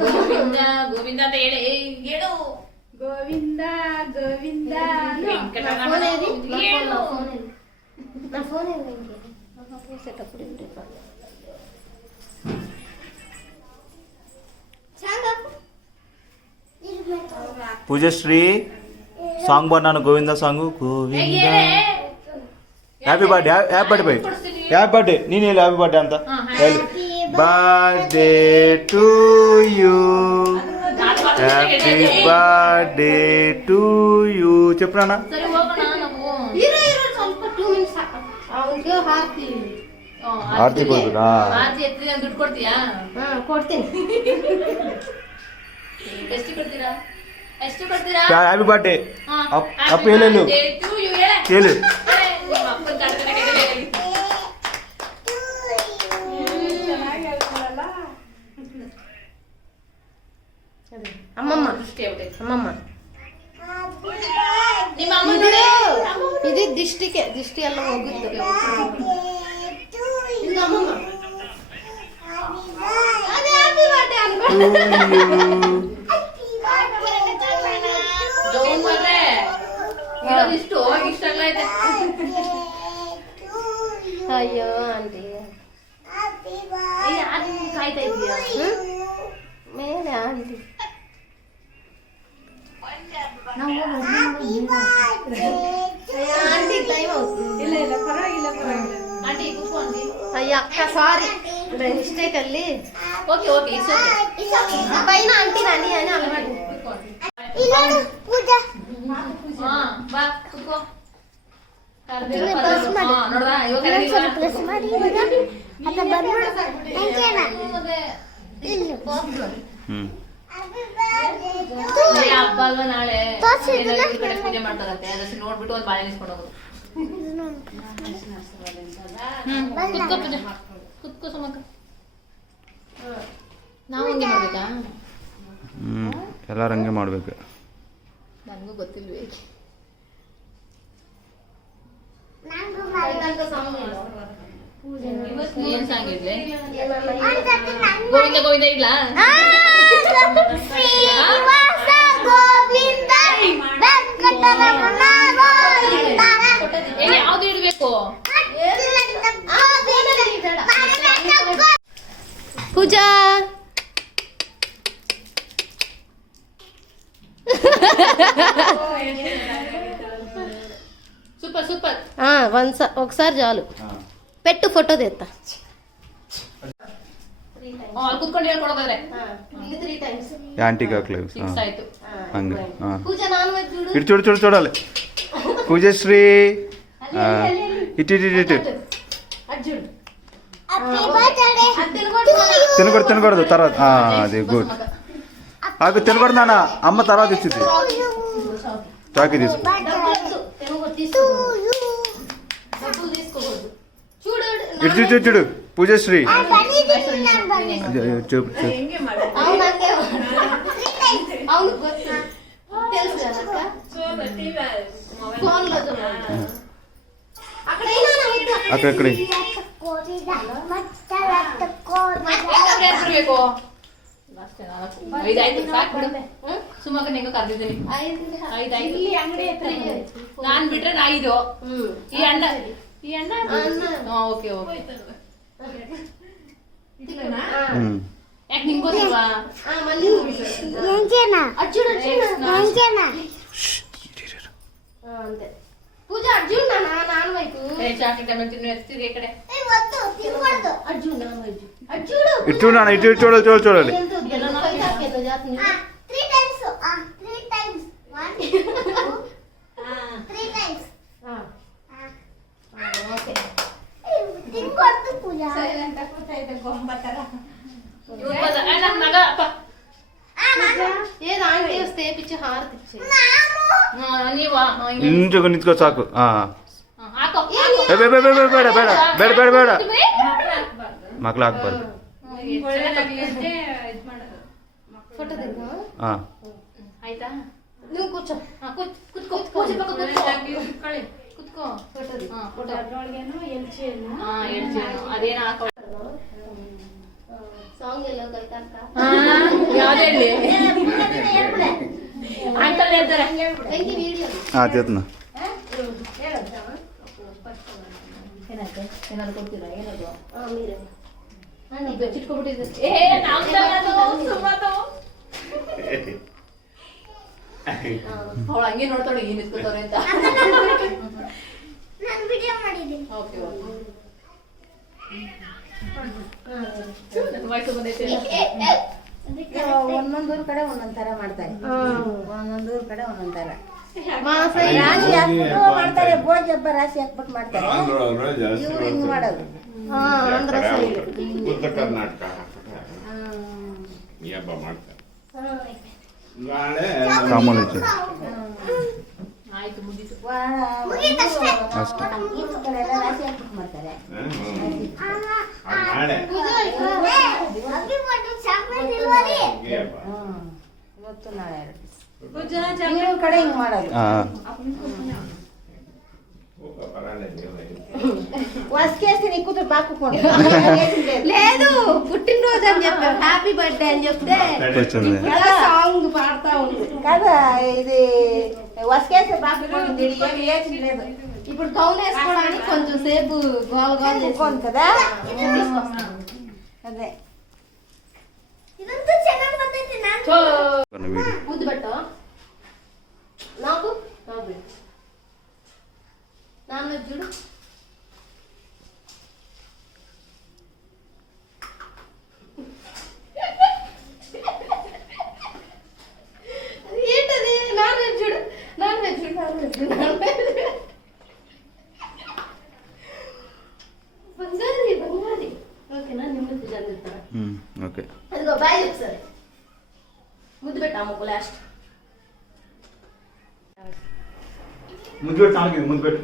ಗೋವಿಂದ ಗೋವಿಂದ ಅಂತ ಹೇಳಿ ಹೇಳು. ಗೋವಿಂದ ಗೋವಿಂದ పూజశ్రీ సాంగ్ పాడినాను Govinda song Govinda happy birthday happy birthday bye happy birthday నేను హ్యాపీ బర్త్డే అంత birthday to you happy birthday to you చెప్పునా ಆರತಿ ಕೊಡ್ತೀರಾ? ದುಡ್ಡು ಕೊಡ್ತೀಯಾ? ಕೊಡ್ತೀನಿ. ಎಷ್ಟು ಕೊಡ್ತೀರಾ? ಎಷ್ಟು ಕೊಡ್ತೀರಾ? ಹ್ಯಾಪಿ ಬರ್ತ್ಡೇ ಅಪ್ಪ ಹೇಳು ಹೇಳು. ಅಮ್ಮಮ್ಮ ಅಮ್ಮಮ್ಮ ಇದು ದಿಷ್ಟಿ ಎಲ್ಲ ಹೋಗುತ್ತೆ. ಅಯ್ಯೋ ಆಂಟಿ ಕಾಯ್ತಾ ಇದೀಯಾ ಮೇಲೆ ಆಂಟಿ ಆಂಟಿ ಟೈಮ್ ಇಲ್ಲ ಇಲ್ಲ ಪರವಾಗಿಲ್ಲ ಪರವಾಗಿಲ್ಲ ಆಂಟಿ ಕೂತ್ಕೊಂಡು ಅಯ್ಯ ಅಕ್ಕ ಸಾರಿ ಮಿಸ್ಟೇಕ್ ಅಲ್ಲಿ ಓಕೆ ಓಕೆ ಇಟ್ಸ್ ಓಕೆ ಪೈನ ಆಂಟಿ ನಾನಿ ಏನು ಅಲ್ವಾಡಿ ಪೂಜಾ ಬಾ ಕೂತ್ಕೋ ಪ್ರೆಸ್ ಮಾಡಿ ಅದ ಬಂದ್ಬಿಡು ಹಬ್ಬ ಅಲ್ವಾ ನಾಳೆ ಕಡೆ ಪೂಜೆ ಮಾಡ್ತಾರಂತೆ ಅದಕ್ಕೆ ನೋಡ್ಬಿಟ್ಟು ಒಂದು ಬಾಳೆ ನಿಸ್ಕೊಂಡು ಹೋಗೋದು. ಕುತ್ಕೋ ಪೂಜೆ ಕುತ್ಕೋ ಸುಮಕ್ಕ. ನಾವು ಹಂಗೆ ಮಾಡ್ಬೇಕಾ? ಎಲ್ಲರೂ ಹಂಗೆ ಮಾಡ್ಬೇಕು. ನನಗೂ ಗೊತ್ತಿಲ್ವೇ. ಏನ್ ಸಾಂಗ್ ಇಡ್ಲಿ? ಗೋವಿಂದ ಗೋವಿಂದ ಇಡ್ಲಾ? ಯಾವ್ದು ಇಡ್ಬೇಕು? ಪೂಜಾ ಸೂಪರ್ ಸೂಪರ್. ఒకసారి చాలు పెట్టు ఫోటో తెస్తా. ಕುತ್ಕೊಂಡು ಹೇಳ್ಕೊಡೋದಾದ್ರೆ యాంటీకి ఆకలేదు ಆಯ್ತು. ಹಂಗೆ పూజా నాన్ వెజ్ చూడు. ఇటు చూడు చూడు చూడాలి. పూజశ్రీ ఇటు ఇటు ఇటు ఇటు తినకూడదు తినకూడదు తర్వాత అది గుడ్. ఆకు తినకూడదు నాన్న అమ్మ తర్వాత ఇచ్చింది చాకి తీసుకో. ఇటు చూడు చూడు పూజశ్రీ చూపు అక్కడెక్కడ ಸುಮಕ್ಕ ನಿಂಗ ಕರ್ದಿದ್ದೀನಿ. ನಾನ್ ಬಿಟ್ರೆ 5. ಈ ಅಣ್ಣ ಓಕೆ ಓಕೆ. ಯಾಕೆ ನಿಂಗೆ ಗೊತ್ತಿಲ್ವಾ? పూజ అర్జున్ నాన్ వైపు చాక్లెట్ అమ్మ తిను ఎత్తిరి ఇక్కడ. అర్జున్ నాన్ వైపు ఇటు నాన్న ఇటు ఇటు చూడాలి చూడాలి చూడాలి. ఆంటీ వస్తే పిచ్చి హారతి ఇచ్చే ఇంకొక నించుకో చాకు. ಬೇಡ ಬೇಡ ಬೇಡ ಬೇಡ ಬೇಡ ಬೇಡ ಮಕ್ಳು ಹಾಕ್ಬಾರ್ದು. ಫೋಟೋ ತೆಗೆದು ಆಯ್ತಾ? ನೀವು ಕೂರ್ಚೋ ಕುತ್ಕೋ ಪೂಜೆ ಪಕ್ಕ ಕುತ್ಕೋ ಫೋಟೋ ಫೋಟೋ ಎಲ್ಚೇನು ಅದೇನು ಹಾಕೋ ಸಾಂಗ್ ಎಲ್ಲ ಕಲ್ತಾಕ ಯಾವ್ದು ಹೇಳಿ ಅಂಕಲ್ ಹೇಳ್ತಾರೆ ಆತೇತ್ನ ಏನಾದ್ರು ಕೊಡ್ತೀರಾ ಏನದು ಅವಳು ಹಂಗೆ ನೋಡ್ತಾಳೆ ಏನ್ ಇಸ್ಕೊತವ್ರೆ ಅಂತ. ನಾನು ವಿಡಿಯೋ ಮಾಡಿದ್ದೀನಿ. ಓಕೆ ವಯಸ್ಸು ಬಂದೈತೆ. ಒಂದೊಂದೂರ್ ಕಡೆ ಒಂದೊಂದ್ ತರ ಮಾಡ್ತಾರೆ. ಒಂದೊಂದೂರ್ ಕಡೆ ಒಂದೊಂದ್ ತರ ಮಾಸ ರಾಶಿ ಹಾಕ್ಬಿಟ್ಟು ಮಾಡ್ತಾರೆ. ಬೋಜ್ ಹಬ್ಬ ರಾಶಿ ಹಾಕ್ಬಿಟ್ಟು ಮಾಡ್ತಾರೆ. ಇವ್ರು ಹಿಂಗ್ ಮಾಡೋದು. ಆಂಧ್ರ ಸೈಡ್ ಉತ್ತರ ಕರ್ನಾಟಕ ಈ ಹಬ್ಬ ಮಾಡ್ತಾರೆ. ನಾಳೆ ಕಾಮಲೇಜ್ ಆಯ್ತು ಮುಗೀತು. ಅಷ್ಟೇ ಈ ಕಡೆ ಎಲ್ಲ ರಾಶಿ ಹಾಕ್ಬಿಟ್ಟು ಮಾಡ್ತಾರೆ. ನಾಳೆ ಚಾಕ್ಲೇಟ್ ಇಲ್ವರಿ ಈ ಹಬ್ಬ ಇವತ್ತು ನಾಳೆ ಇವ್ರ ಕಡೆ ಹಿಂಗ್ ಮಾಡೋದು. వస్కేస్తే నీకు కూతురు బాక్కుకోండి లేదు పుట్టినరోజు అని చెప్పారు హ్యాపీ బర్త్డే అని చెప్తే కదా సాంగ్ పాడతా ఉంది కదా ఇది వస్కేస్తే బాక్కుకోండి ఏం లేదు ఇప్పుడు కౌన్ వేసుకోవడానికి కొంచెం సేపు గోల గోల చేసుకోండి కదా అదే ఇదంతా ಚೆನ್ನಾಗಿ ಬಂದೈತೆ ನಾನು ముద్దు పెట్టు నాకు నాన్న చూడు ఏంటది నాన్న చూడు నాన్న చూడు బంగారి బంగారి ఓకేనా నిమ్మ చందిస్తారా ఓకే అదిగో బాయ్ చెప్పు సరే ముద్దు పెట్టాము లాస్ట్ ముందు పెట్టు ముందు పెట్టు